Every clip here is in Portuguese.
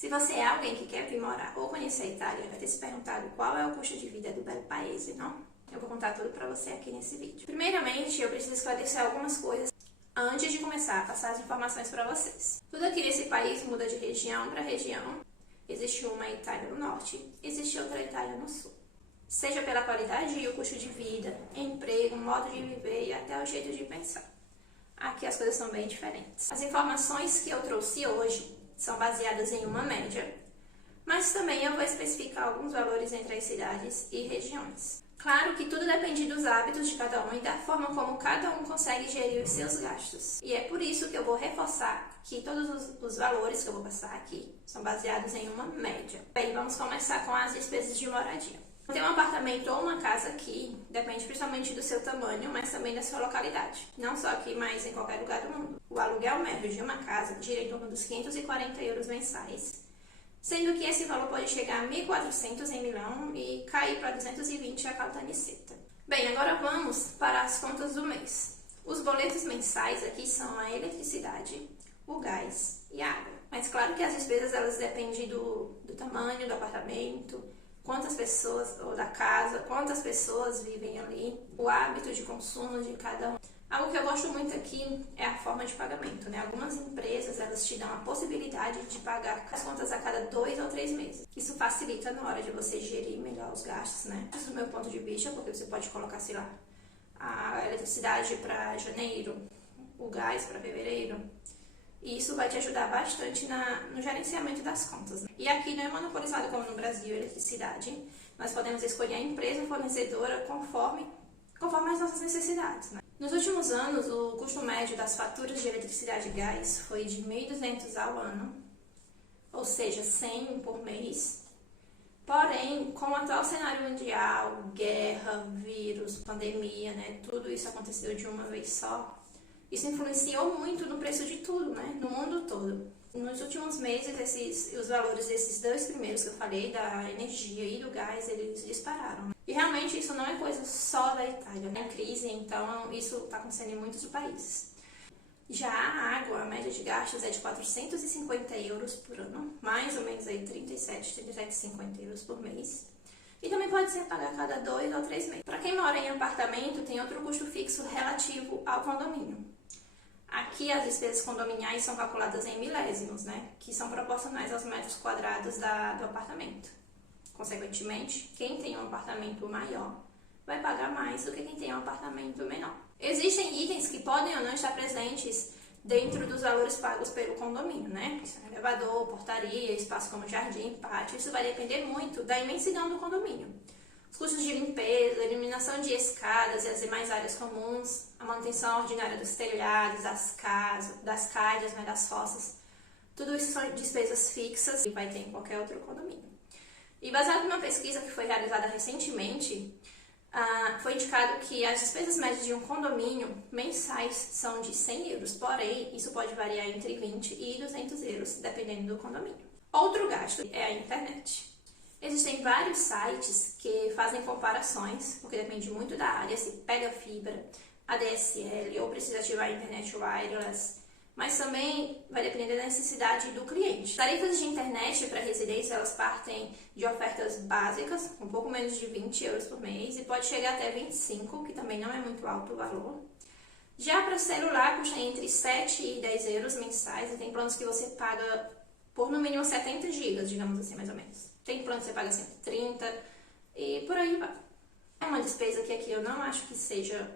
Se você é alguém que quer vir morar ou conhecer a Itália, vai ter se perguntado qual é o custo de vida do bel paese, não? Eu vou contar tudo pra você aqui nesse vídeo. Primeiramente, eu preciso esclarecer algumas coisas antes de começar a passar as informações pra vocês. Tudo aqui nesse país muda de região pra região. Existe uma Itália no norte, existe outra Itália no sul. Seja pela qualidade e o custo de vida, emprego, modo de viver e até o jeito de pensar. Aqui as coisas são bem diferentes. As informações que eu trouxe hoje são baseadas em uma média, mas também eu vou especificar alguns valores entre as cidades e regiões. Claro que tudo depende dos hábitos de cada um e da forma como cada um consegue gerir os seus gastos. E é por isso que eu vou reforçar que todos os valores que eu vou passar aqui são baseados em uma média. Bem, vamos começar com as despesas de moradia. Ter um apartamento ou uma casa aqui depende principalmente do seu tamanho, mas também da sua localidade. Não só aqui, mas em qualquer lugar do mundo. O aluguel médio de uma casa gira em torno dos 540 euros mensais, sendo que esse valor pode chegar a 1.400 em Milão e cair para 220 a Caltanissetta. Bem, agora vamos para as contas do mês. Os boletos mensais aqui são a eletricidade, o gás e a água. Mas claro que as despesas elas dependem do tamanho do apartamento, quantas pessoas, ou da casa, quantas pessoas vivem ali, o hábito de consumo de cada um. Algo que eu gosto muito aqui é a forma de pagamento, né? Algumas empresas, elas te dão a possibilidade de pagar as contas a cada 2 ou 3 meses. Isso facilita na hora de você gerir melhor os gastos, né? Isso do meu ponto de vista, porque você pode colocar, sei lá, a eletricidade para janeiro, o gás para fevereiro. E isso vai te ajudar bastante no gerenciamento das contas, né? E aqui não é monopolizado como no Brasil a eletricidade. Nós podemos escolher a empresa fornecedora conforme as nossas necessidades, né? Nos últimos anos, o custo médio das faturas de eletricidade e gás foi de 1.200 ao ano, ou seja, 100 por mês. Porém, com o atual cenário mundial, guerra, vírus, pandemia, né? Tudo isso aconteceu de uma vez só. Isso influenciou muito no preço de tudo, né? No mundo todo. Nos últimos meses, os valores desses dois primeiros que eu falei, da energia e do gás, eles dispararam. E realmente isso não é coisa só da Itália, né? Em crise, então isso está acontecendo em muitos países. Já a água, a média de gastos é de 450 euros por ano, mais ou menos aí 37,50 euros por mês. E também pode ser pago a cada 2 ou 3 meses. Para quem mora em apartamento, tem outro custo fixo relativo ao condomínio. Aqui as despesas condominiais são calculadas em milésimos, né? Que são proporcionais aos metros quadrados do apartamento. Consequentemente, quem tem um apartamento maior vai pagar mais do que quem tem um apartamento menor. Existem itens que podem ou não estar presentes dentro dos valores pagos pelo condomínio, né? Elevador, portaria, espaço como jardim, pátio. Isso vai depender muito da imensidão do condomínio. Os custos de limpeza, eliminação de escadas e as demais áreas comuns, a manutenção ordinária dos telhados, das calhas, né, das fossas. Tudo isso são despesas fixas e vai ter em qualquer outro condomínio. E baseado numa pesquisa que foi realizada recentemente, foi indicado que as despesas médias de um condomínio mensais são de 100 euros, porém isso pode variar entre 20 e 200 euros, dependendo do condomínio. Outro gasto é a internet. Existem vários sites que fazem comparações, porque depende muito da área, se pega fibra, ADSL ou precisa ativar a internet wireless, mas também vai depender da necessidade do cliente. Tarifas de internet para residência, elas partem de ofertas básicas, um pouco menos de 20 euros por mês, e pode chegar até 25, que também não é muito alto o valor. Já para celular, custa entre 7 e 10 euros mensais, e tem planos que você paga por no mínimo 70 GB, digamos assim, mais ou menos. Tem plano que você paga 130 e por aí vai. É uma despesa que aqui eu não acho que seja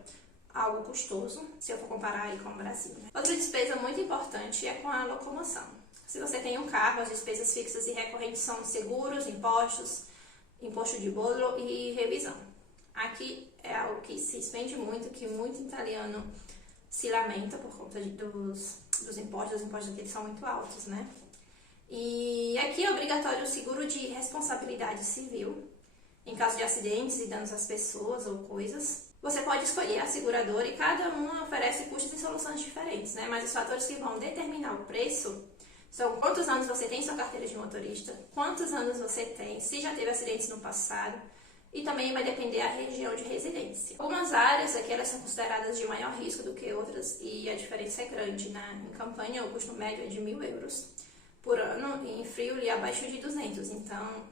algo custoso, se eu for comparar aí com o Brasil, né? Outra despesa muito importante é com a locomoção. Se você tem um carro, as despesas fixas e recorrentes são seguros, impostos, imposto de bollo e revisão. Aqui é algo que se expende muito, que muito italiano se lamenta por conta dos impostos. Os impostos aqui são muito altos, né? E aqui é obrigatório o seguro de responsabilidade civil, em caso de acidentes e danos às pessoas ou coisas. Você pode escolher a seguradora e cada uma oferece custos e soluções diferentes, né? Mas os fatores que vão determinar o preço são quantos anos você tem em sua carteira de motorista, quantos anos você tem, se já teve acidentes no passado, e também vai depender da região de residência. Algumas áreas aqui elas são consideradas de maior risco do que outras e a diferença é grande, né? Em Campanha o custo médio é de 1.000 euros. por ano, e em Friuli abaixo de 200. Então,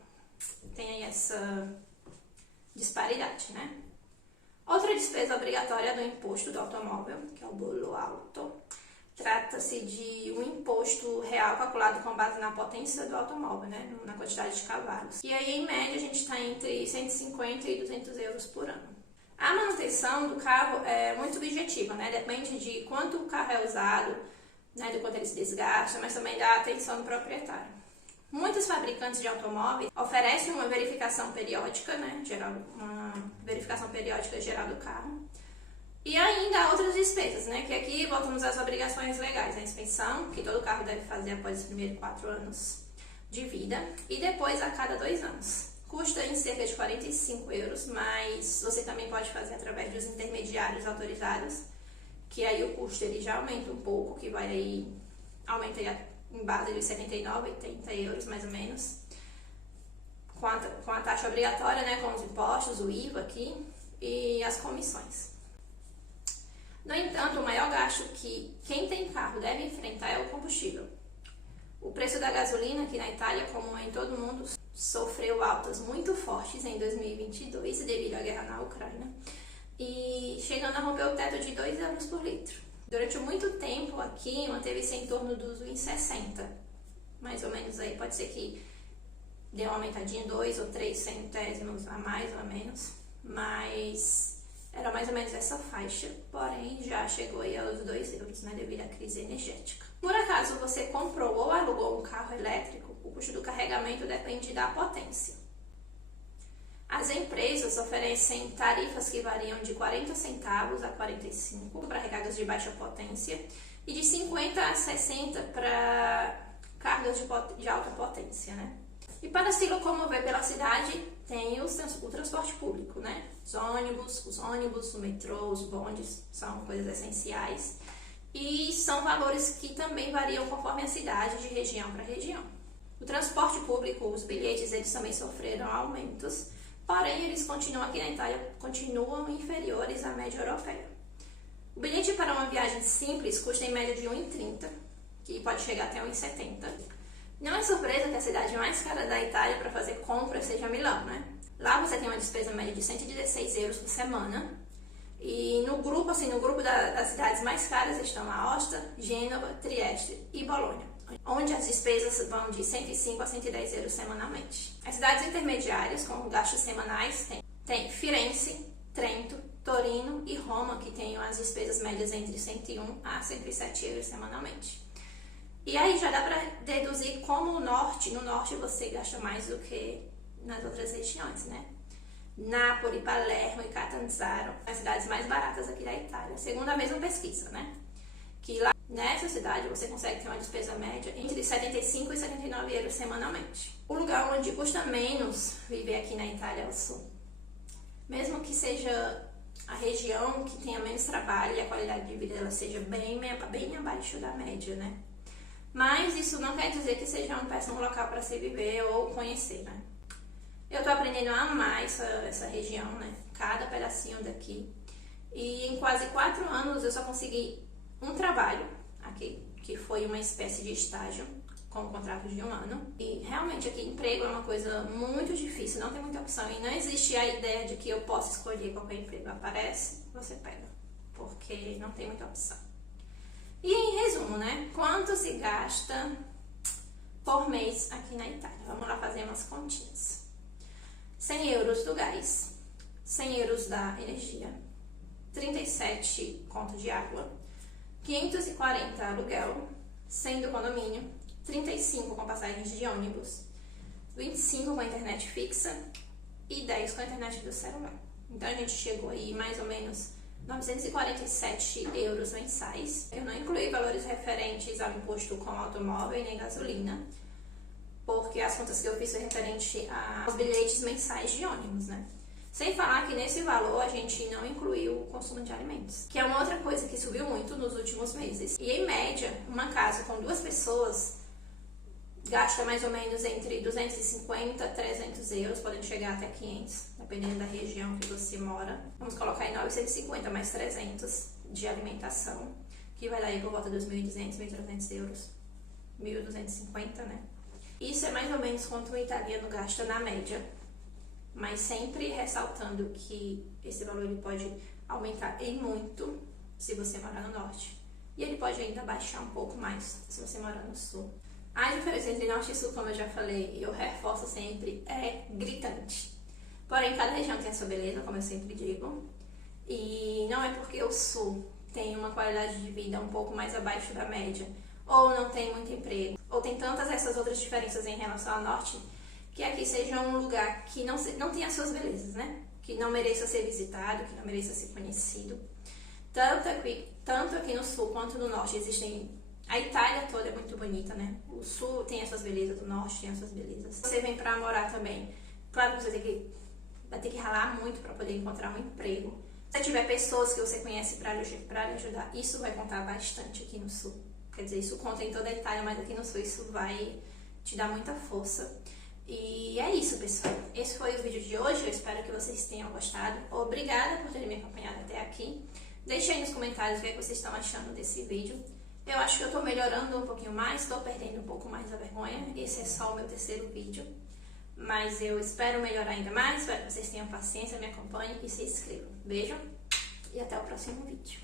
tem aí essa disparidade, né? Outra despesa obrigatória é do imposto do automóvel, que é o bolo alto. Trata-se de um imposto real calculado com base na potência do automóvel, né? Na quantidade de cavalos. E aí, em média, a gente está entre 150 e 200 euros por ano. A manutenção do carro é muito objetiva, né? Depende de quanto o carro é usado, né? Do quanto ele se desgasta, mas também da atenção do proprietário. Muitos fabricantes de automóveis oferecem uma verificação periódica, né? Uma verificação periódica geral do carro. E ainda outras despesas, né? Que aqui voltamos às obrigações legais, a inspeção, que todo carro deve fazer após os primeiros 4 anos de vida, e depois a cada 2 anos. Custa em cerca de 45 euros, mas você também pode fazer através dos intermediários autorizados, que aí o custo ele já aumenta um pouco, que vai aí, aumenta aí em base de 79, 80 euros mais ou menos, com a taxa obrigatória, né? Com os impostos, o IVA aqui e as comissões. No entanto, o maior gasto que quem tem carro deve enfrentar é o combustível. O preço da gasolina aqui na Itália, como em todo mundo, sofreu altas muito fortes em 2022 devido à guerra na Ucrânia e chegando a romper o teto de 2 euros por litro. Durante muito tempo aqui manteve-se em torno dos 1,60, mais ou menos aí, pode ser que dê uma aumentadinha, 2 ou 3 centésimos a mais ou a menos, mas era mais ou menos essa faixa, porém já chegou aí aos 2 euros, né, devido à crise energética. Por acaso você comprou ou alugou um carro elétrico, o custo do carregamento depende da potência. As empresas oferecem tarifas que variam de 40 centavos a 45 para recargas de baixa potência e de 50 a 60 para cargas de alta potência, né? E para se locomover pela cidade, tem o transporte público, né? Os ônibus, o metrô, os bondes, são coisas essenciais. E são valores que também variam conforme a cidade, de região para região. O transporte público, os bilhetes, eles também sofreram aumentos, porém eles continuam aqui na Itália, continuam inferiores à média europeia. O bilhete para uma viagem simples custa em média de 1,30, que pode chegar até 1,70. Não é surpresa que a cidade mais cara da Itália para fazer compras seja Milão, né? Lá você tem uma despesa média de 116 euros por semana. E no grupo das cidades mais caras estão a Aosta, Gênova, Trieste e Bolonha, onde as despesas vão de 105 a 110 euros semanalmente. As cidades intermediárias com gastos semanais tem Firenze, Trento, Torino e Roma, que têm as despesas médias entre 101 a 107 euros semanalmente. E aí já dá para deduzir como no norte você gasta mais do que nas outras regiões, né? Nápoles, Palermo e Catanzaro, as cidades mais baratas aqui da Itália, segundo a mesma pesquisa, né? Que lá nessa cidade você consegue ter uma despesa média entre 75 e 79 euros semanalmente. O lugar onde custa menos viver aqui na Itália é o sul. Mesmo que seja a região que tenha menos trabalho e a qualidade de vida dela seja bem abaixo da média, né? Mas isso não quer dizer que seja um péssimo local para se viver ou conhecer, né? Eu tô aprendendo a amar essa região, né? Cada pedacinho daqui. E em quase 4 anos eu só consegui um trabalho aqui, que foi uma espécie de estágio, com um contrato de 1 ano. E realmente aqui emprego é uma coisa muito difícil, não tem muita opção. E não existe a ideia de que eu possa escolher qualquer emprego. Aparece, você pega, porque não tem muita opção. E em resumo, né? Quanto se gasta por mês aqui na Itália? Vamos lá fazer umas continhas. 100 euros do gás, 100 euros da energia, 37 conto de água, 540 aluguel, 100 do condomínio, 35 com passagens de ônibus, 25 com a internet fixa e 10 com a internet do celular. Então a gente chegou aí mais ou menos 947 euros mensais. Eu não incluí valores referentes ao imposto com automóvel e nem gasolina, porque as contas que eu fiz foi referente aos bilhetes mensais de ônibus, né? Sem falar que nesse valor a gente não incluiu o consumo de alimentos, que é uma outra coisa que subiu muito nos últimos meses. E em média, uma casa com 2 pessoas gasta mais ou menos entre 250 a 300 euros, podendo chegar até 500, dependendo da região que você mora. Vamos colocar em 950 mais 300 de alimentação, que vai dar aí por volta dos 1.200, 1.300 euros 1.250, né? Isso é mais ou menos quanto o italiano gasta na média, mas sempre ressaltando que esse valor ele pode aumentar em muito se você morar no norte. E ele pode ainda baixar um pouco mais se você morar no sul. A diferença entre norte e sul, como eu já falei, e eu reforço sempre, é gritante. Porém, cada região tem a sua beleza, como eu sempre digo. E não é porque o sul tem uma qualidade de vida um pouco mais abaixo da média, ou não tem muito emprego, ou tem tantas essas outras diferenças em relação ao norte, que aqui seja um lugar que não tem as suas belezas, né? Que não mereça ser visitado, que não mereça ser conhecido. Tanto aqui no sul quanto no norte existem... A Itália toda é muito bonita, né? O sul tem as suas belezas, o norte tem as suas belezas. Você vem pra morar também, claro que você vai ter que ralar muito para poder encontrar um emprego. Se tiver pessoas que você conhece para lhe ajudar, isso vai contar bastante aqui no sul. Quer dizer, isso conta em toda a Itália, mas aqui no sul isso vai te dar muita força. E é isso, pessoal. Esse foi o vídeo de hoje. Eu espero que vocês tenham gostado. Obrigada por terem me acompanhado até aqui. Deixem aí nos comentários o que vocês estão achando desse vídeo. Eu acho que eu tô melhorando um pouquinho mais, tô perdendo um pouco mais a vergonha. Esse é só o meu terceiro vídeo. Mas eu espero melhorar ainda mais. Espero que vocês tenham paciência, me acompanhem e se inscrevam. Beijo e até o próximo vídeo.